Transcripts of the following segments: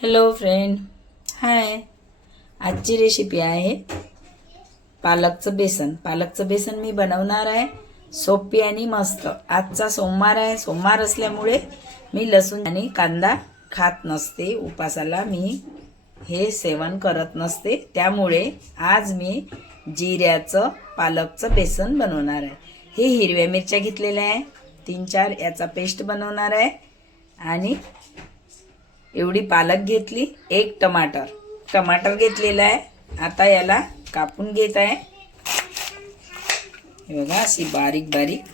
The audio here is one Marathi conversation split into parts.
हॅलो फ्रेंड हाय आजची रेसिपी आहे पालकचं बेसन. पालकचं बेसन मी बनवणार आहे. सोपी आणि मस्त. आजचा सोमवार आहे. सोमवार असल्यामुळे मी लसूण आणि कांदा खात नसते. उपासाला मी हे सेवन करत नसते. त्यामुळे आज मी जिऱ्याचं पालकचं बेसन बनवणार आहे. हे हिरव्या मिरच्या घेतलेल्या आहे. तीन चार याचा पेस्ट बनवणार आहे. आणि एवढी पालक घेतली एक टमाटर. टमाटर घेतलेला आहे. आता याला कापून घेत आहे. हे बघा अशी बारीक बारीक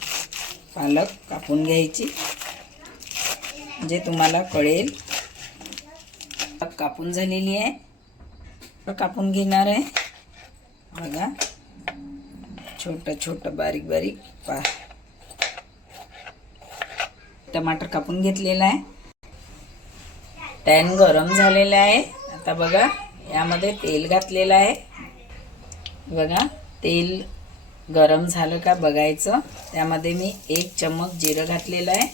पालक कापून घ्यायची. म्हणजे तुम्हाला कळेल. कापून झालेली आहे. कापून घेणार आहे. बघा. छोटं छोटं बारीक बारीक पा टमाटर कापून घेतलेला आहे. पॅन गरम झालेलं आहे. आता बघा यामध्ये तेल घातलेलं आहे. बघा तेल गरम झालं का बघायचं. त्यामध्ये मी एक चमक जिरं घातलेलं आहे.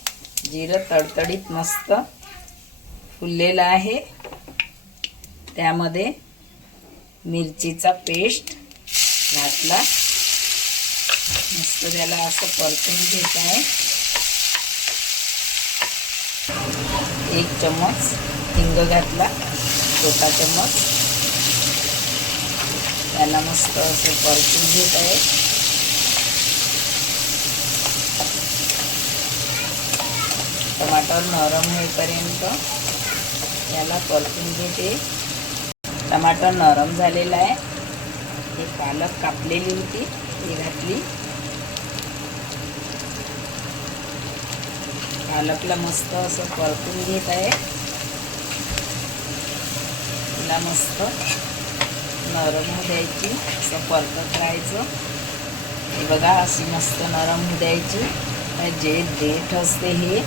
जिरं तडतडीत मस्त फुललेलं आहे. त्यामध्ये मिरचीचा पेस्ट घातला. मस्त त्याला असं परतून घेत आहे. एक चमच हिंग घातला छोटा चम्मच त्याला मस्त असं परतून घेत आहे. टमाटर नरम होईपर्यंत त्याला परतून घेते. टमाटर नरम झालेला आहे. हे पालक कापलेली होती ती घातली. पालकला मस्त असं परतून घेत आहे. तिला मस्त नरम होऊ द्यायची. असं परतत राहायचं. हे बघा अशी मस्त नरम होऊ द्यायची. जे देठ असते हे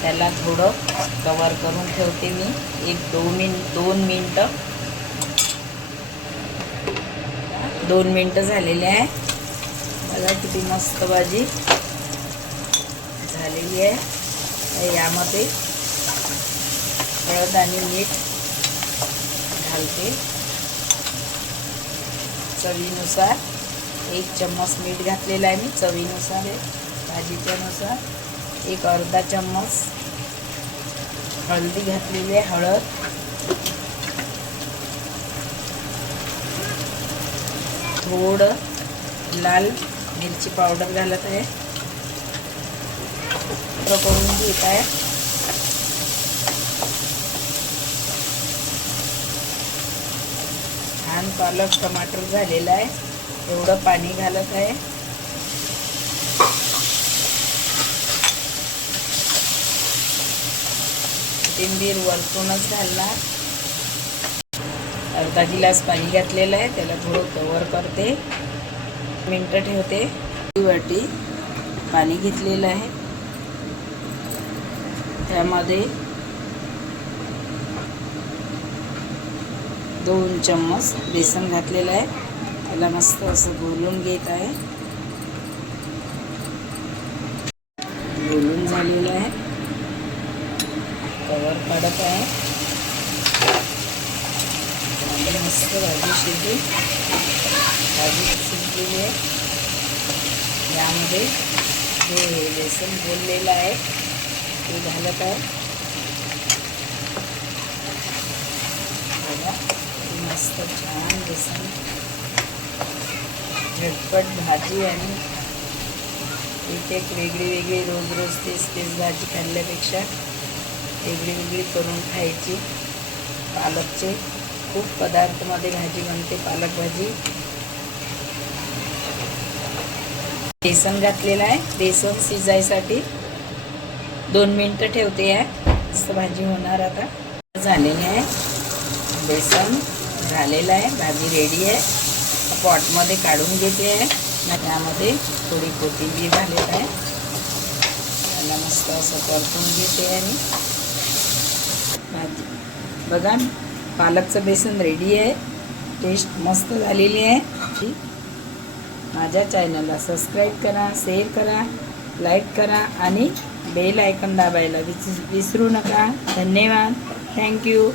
त्याला थोडं कवर करून ठेवते मी. एक दोन मिन दोन मिनटं. दोन मिनटं झालेले आहे. बघा किती मस्त भाजी झालेली आहे. यामध्ये हळद आणि मीठ घालते चवीनुसार एक चम्मच मीठ घातलेलं आहे मी चवीनुसार आहे भाजीच्यानुसार. एक अर्धा चम्मच हळदी घातलेली आहे हळद. थोडं लाल मिरची पावडर घालत आहे. करून घेत आहे. छान पालक टमाटर झालेला आहे. एवढं पाणी घालत आहे. कोथिंबीर वरतूनच घालणार. अर्धा गिलास पाणी घातलेलं आहे. त्याला थोडं कवर करते. मिनटं ठेवते. वाटी पाणी घेतलेलं आहे. त्यामध्ये दोन चम्मच बेसन घातलेलं आहे. त्याला मस्त असं घोलून घेत आहे. घोलून झालेलं आहे. कवर काढत आहे. मस्त भाजी शिजली. भाजी शिजलेली आहे. यामध्ये हे बेसन बोललेलं आहे. ते घालत आहे. मस्त छान बेसन झटपट भाजी आणि एक एक वेगळी वेगळी रोज रोज तेच तेच भाजी खाल्ल्यापेक्षा वेगळी वेगळी करून खायची. पालकचे खूप पदार्थमध्ये भाजी बनते पालक भाजी बेसन घातलेलं आहे बेसन शिजायसाठी. दोन मिनटं ठेवते आहे मस्त भाजी होणार आता. झालेली आहे. बेसन. झालेलं आहे. भाजी रेडी आहे. पॉटमध्ये काढून घेते आहे. त्यामध्ये थोडी कोथिंबीर घालत आहे. त्याला मस्त असं परतून घेते आणि भाजी. बघा पालकचं बेसन रेडी आहे. टेस्ट मस्त झालेली आहे. माझ्या चॅनलला सबस्क्राईब करा शेअर करा लाईक करा आणि बेल आयकन दाबायला विस विसरू नका. धन्यवाद. थँक्यू